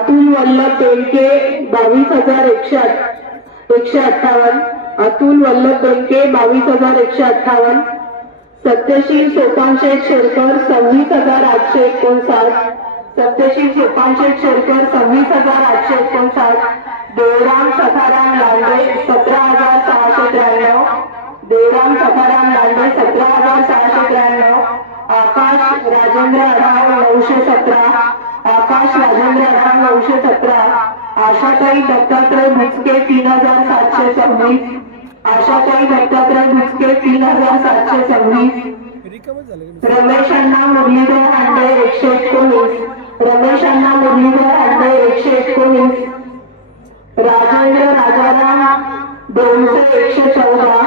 अतुल वल्लभ बेनके 22,158, अतुल वल्लभ बेनके 22,158, सत्यशील सोपानशेठ शेरकर 26,859, सत्यशील सोपानशेठ शेरकर 26,859, देवराम सखाराम लांडे 17,693, देवराम सखाराम लांडे 17,693, आकाश राजेंद्र अढाव 917, आकाश राजेंद्र अढाव 917, आशाताई दत्तात्रय बुचके 3,726, आशाताई दत्तात्रय बुचके 3,726, रमेश अण्णा मुरलीधर हांडे 119, रमेश अण्णा मुरलीधर हांडे 119, राजेंद्र राजाराम 200-114,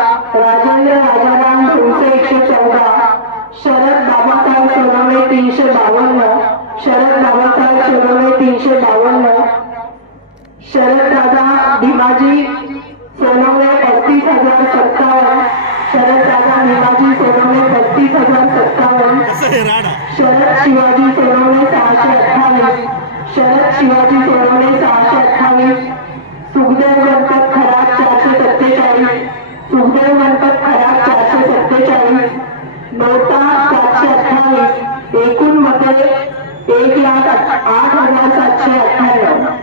राजेंद्र राजाराम 200-114, शरद बाबासाहेब सोनवणे 352, शरद बाबासाहेब सोनवणे 352, शरद दादा भीमाजी सोनवणे 35,057, शरद दादा भीमाजी सोनवणे 35,057, शरद शिवाजी सोनवणे 628, शरद शिवाजी सोनवणे 628, सुखदेव गणपत खरात 447, सुखदेव गणपत खरात 447, नोटा 728, एकूण मते 1,08,798.